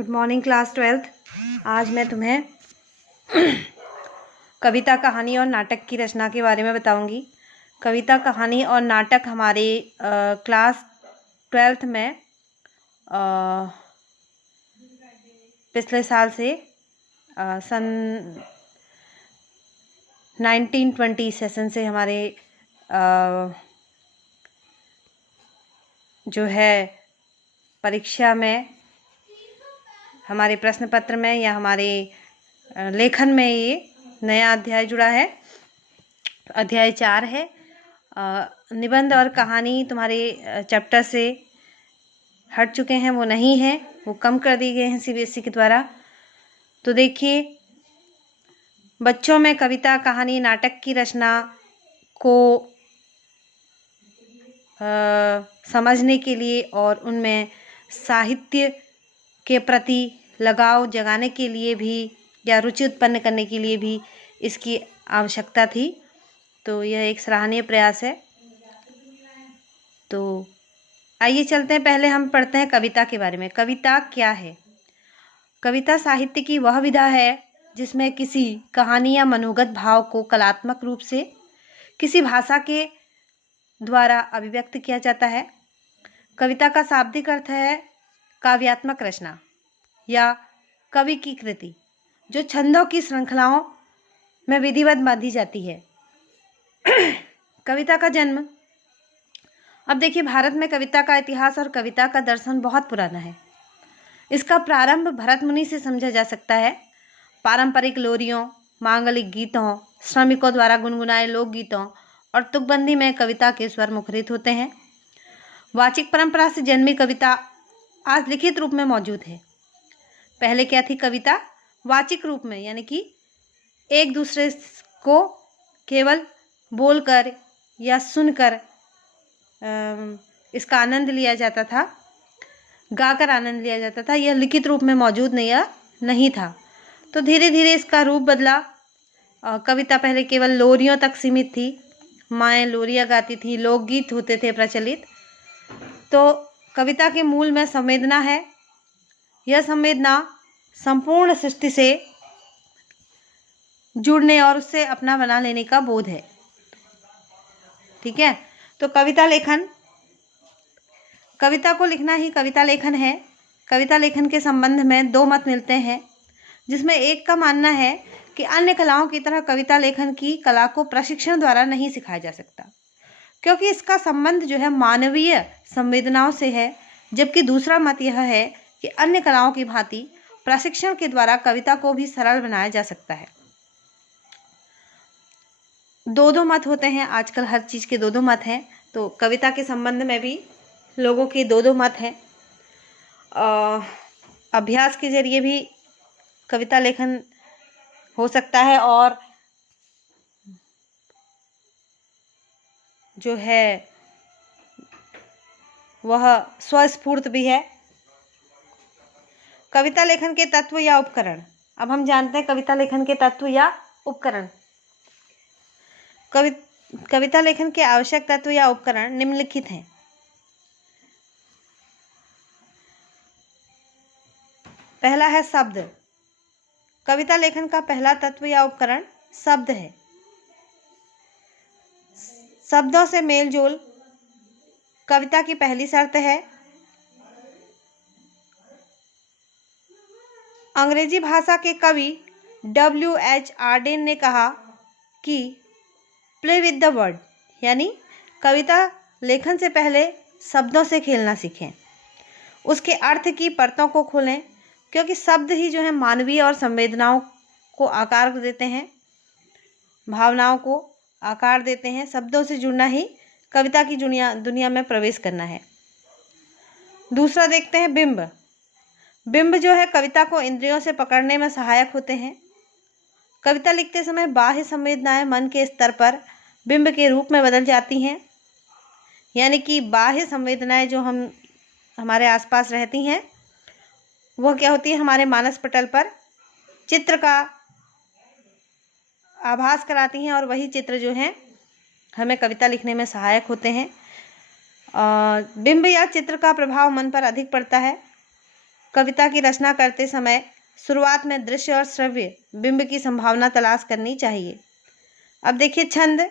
Good morning class 12th। आज मैं तुम्हें कविता, कहानी और नाटक की रचना के बारे में बताऊंगी। कविता, कहानी और नाटक हमारे क्लास 12th में पिछले साल से सन 1920 सेशन से हमारे जो है परीक्षा में, हमारे प्रश्न पत्र में या हमारे लेखन में ये नया अध्याय जुड़ा है। अध्याय 4 है। निबंध और कहानी तुम्हारे चैप्टर से हट चुके हैं, वो नहीं है, वो कम कर दिए गए हैं सीबीएसई के द्वारा। तो देखिए, बच्चों में कविता, कहानी, नाटक की रचना को समझने के लिए और उनमें साहित्य के प्रति लगाव जगाने के लिए भी या रुचि उत्पन्न करने के लिए भी इसकी आवश्यकता थी। तो यह एक सराहनीय प्रयास है। तो आइए चलते हैं, पहले हम पढ़ते हैं कविता के बारे में। कविता क्या है? कविता साहित्य की वह विधा है जिसमें किसी कहानी या मनोगत भाव को कलात्मक रूप से किसी भाषा के द्वारा अभिव्यक्त किया जाता है। कविता का शाब्दिक अर्थ है काव्यात्मक रचना या कवि की कृति जो छंदों की श्रृंखलाओं में विधिवत बांधी जाती है। कविता का जन्म, अब देखिए, भारत में कविता का इतिहास और कविता का दर्शन बहुत पुराना है। इसका प्रारंभ भरत मुनि से समझा जा सकता है। पारंपरिक लोरियों, मांगलिक गीतों, श्रमिकों द्वारा गुनगुनाए लोकगीतों और तुकबंदी में कविता के स्वर मुखरित होते हैं। वाचिक परंपरा से जन्मी कविता आज लिखित रूप में मौजूद है। पहले क्या थी कविता? वाचिक रूप में, यानी कि एक दूसरे को केवल बोलकर या सुनकर इसका आनंद लिया जाता था, गाकर आनंद लिया जाता था। यह लिखित रूप में मौजूद नहीं था। तो धीरे धीरे इसका रूप बदला। कविता पहले केवल लोरियों तक सीमित थी। माएँ लोरियाँ गाती थी, लोकगीत होते थे प्रचलित। तो कविता के मूल में संवेदना है। यह संवेदना संपूर्ण सृष्टि से जुड़ने और उससे अपना बना लेने का बोध है। ठीक है। तो कविता लेखन, कविता को लिखना ही कविता लेखन है। कविता लेखन के संबंध में दो मत मिलते हैं, जिसमें एक का मानना है कि अन्य कलाओं की तरह कविता लेखन की कला को प्रशिक्षण द्वारा नहीं सिखाया जा सकता, क्योंकि इसका संबंध जो है मानवीय संवेदनाओं से है। जबकि दूसरा मत यह है कि अन्य कलाओं की भांति प्रशिक्षण के द्वारा कविता को भी सरल बनाया जा सकता है। दो मत होते हैं आजकल, हर चीज़ के दो मत हैं। तो कविता के संबंध में भी लोगों के दो मत हैं। अभ्यास के जरिए भी कविता लेखन हो सकता है और जो है वह स्वस्फूर्त भी है। कविता लेखन के तत्व या उपकरण, अब हम जानते हैं कविता लेखन के तत्व या उपकरण। कविता लेखन के आवश्यक तत्व या उपकरण निम्नलिखित हैं। पहला है शब्द। कविता लेखन का पहला तत्व या उपकरण शब्द है। शब्दों से मेलजोल कविता की पहली शर्त है। अंग्रेजी भाषा के कवि W.H. आर्डेन ने कहा कि प्ले विद द वर्ड, यानी कविता लेखन से पहले शब्दों से खेलना सीखें, उसके अर्थ की परतों को खोलें, क्योंकि शब्द ही जो है मानवीय और संवेदनाओं को आकार देते हैं, भावनाओं को आकार देते हैं। शब्दों से जुड़ना ही कविता की दुनिया में प्रवेश करना है। दूसरा देखते हैं बिंब। बिंब जो है कविता को इंद्रियों से पकड़ने में सहायक होते हैं। कविता लिखते समय बाह्य संवेदनाएं मन के स्तर पर बिंब के रूप में बदल जाती हैं, यानी कि बाह्य संवेदनाएं जो हमारे आसपास रहती हैं वह क्या होती है, हमारे मानस पटल पर चित्र का आभास कराती हैं और वही चित्र जो हैं हमें कविता लिखने में सहायक होते हैं। बिंब या चित्र का प्रभाव मन पर अधिक पड़ता है। कविता की रचना करते समय शुरुआत में दृश्य और श्रव्य बिंब की संभावना तलाश करनी चाहिए। अब देखिए छंद।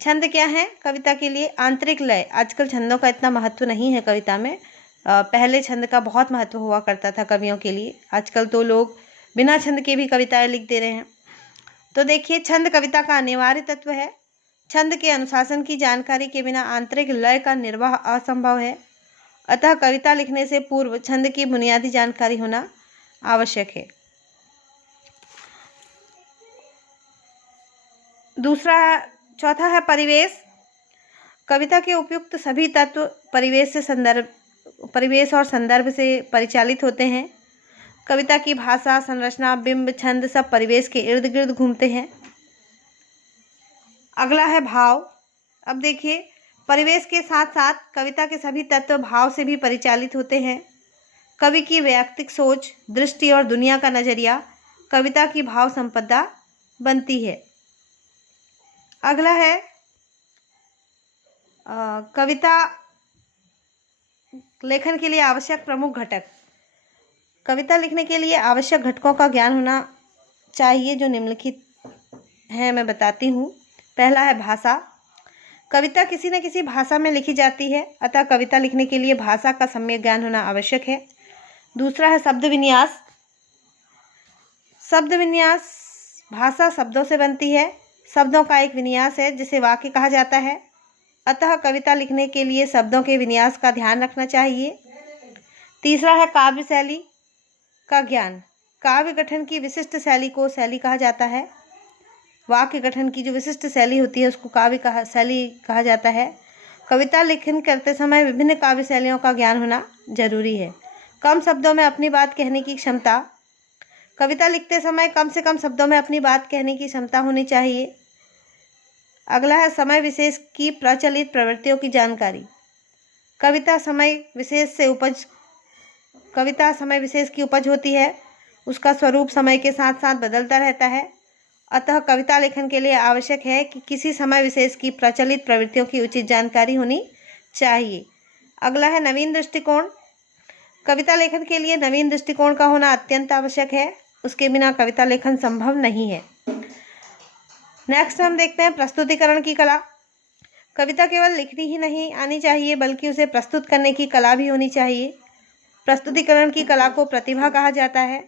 छंद क्या है कविता के लिए? आंतरिक लय। आजकल छंदों का इतना महत्व नहीं है कविता में। पहले छंद का बहुत महत्व हुआ करता था कवियों के लिए। आजकल तो लोग बिना छंद के भी कविताएं लिख दे रहे हैं। तो देखिए छंद कविता का अनिवार्य तत्व है। छंद के अनुशासन की जानकारी के बिना आंतरिक लय का निर्वाह असंभव है। अतः कविता लिखने से पूर्व छंद की बुनियादी जानकारी होना आवश्यक है। चौथा है परिवेश। कविता के उपयुक्त सभी तत्व परिवेश और संदर्भ से परिचालित होते हैं। कविता की भाषा, संरचना, बिंब, छंद सब परिवेश के इर्द गिर्द घूमते हैं। अगला है भाव। अब देखिए परिवेश के साथ साथ कविता के सभी तत्व भाव से भी परिचालित होते हैं। कवि की वैयक्तिक सोच, दृष्टि और दुनिया का नजरिया कविता की भाव संपदा बनती है। अगला है कविता लेखन के लिए आवश्यक प्रमुख घटक। कविता लिखने के लिए आवश्यक घटकों का ज्ञान होना चाहिए जो निम्नलिखित है, मैं बताती हूँ। पहला है भाषा। कविता किसी न किसी भाषा में लिखी जाती है, अतः कविता लिखने के लिए भाषा का सम्यक ज्ञान होना आवश्यक है। दूसरा है शब्द विन्यास। शब्द विन्यास, भाषा शब्दों से बनती है। शब्दों का एक विन्यास है जिसे वाक्य कहा जाता है, अतः कविता लिखने के लिए शब्दों के विन्यास का ध्यान रखना चाहिए। तीसरा है काव्य शैली का ज्ञान। काव्य गठन की विशिष्ट शैली को शैली कहा जाता है। वाक्य गठन की जो विशिष्ट शैली होती है उसको शैली कहा जाता है। कविता लेखन करते समय विभिन्न काव्य शैलियों का ज्ञान होना जरूरी है। कम शब्दों में अपनी बात कहने की क्षमता। कविता लिखते समय कम से कम शब्दों में अपनी बात कहने की क्षमता होनी चाहिए। अगला है समय विशेष की प्रचलित प्रवृत्तियों की जानकारी। कविता समय विशेष की उपज होती है। उसका स्वरूप समय के साथ साथ बदलता रहता है। अतः कविता लेखन के लिए आवश्यक है कि किसी समय विशेष की प्रचलित प्रवृत्तियों की उचित जानकारी होनी चाहिए। अगला है नवीन दृष्टिकोण। कविता लेखन के लिए नवीन दृष्टिकोण का होना अत्यंत आवश्यक है। उसके बिना कविता लेखन संभव नहीं है। नेक्स्ट हम देखते हैं प्रस्तुतिकरण की कला। कविता केवल लिखनी ही नहीं आनी चाहिए बल्कि उसे प्रस्तुत करने की कला भी होनी चाहिए। प्रस्तुतिकरण की कला को प्रतिभा कहा जाता है।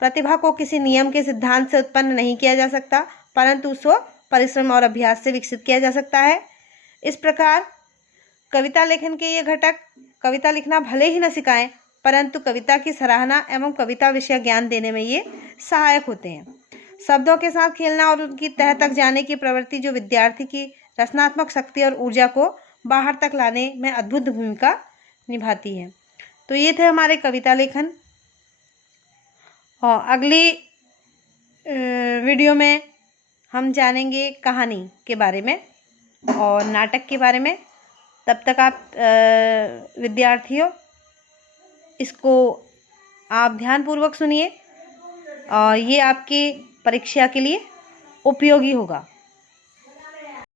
प्रतिभा को किसी नियम के सिद्धांत से उत्पन्न नहीं किया जा सकता, परंतु उसको परिश्रम और अभ्यास से विकसित किया जा सकता है। इस प्रकार कविता लेखन के ये घटक कविता लिखना भले ही न सिखाएं, परंतु कविता की सराहना एवं कविता विषय ज्ञान देने में ये सहायक होते हैं। शब्दों के साथ खेलना और उनकी तह तक जाने की प्रवृत्ति जो विद्यार्थी की रचनात्मक शक्ति और ऊर्जा को बाहर तक लाने में अद्भुत भूमिका निभाती है। तो ये थे हमारे कविता लेखन। और अगली वीडियो में हम जानेंगे कहानी के बारे में और नाटक के बारे में। तब तक आप विद्यार्थियों इसको आप ध्यानपूर्वक सुनिए और ये आपकी परीक्षा के लिए उपयोगी होगा।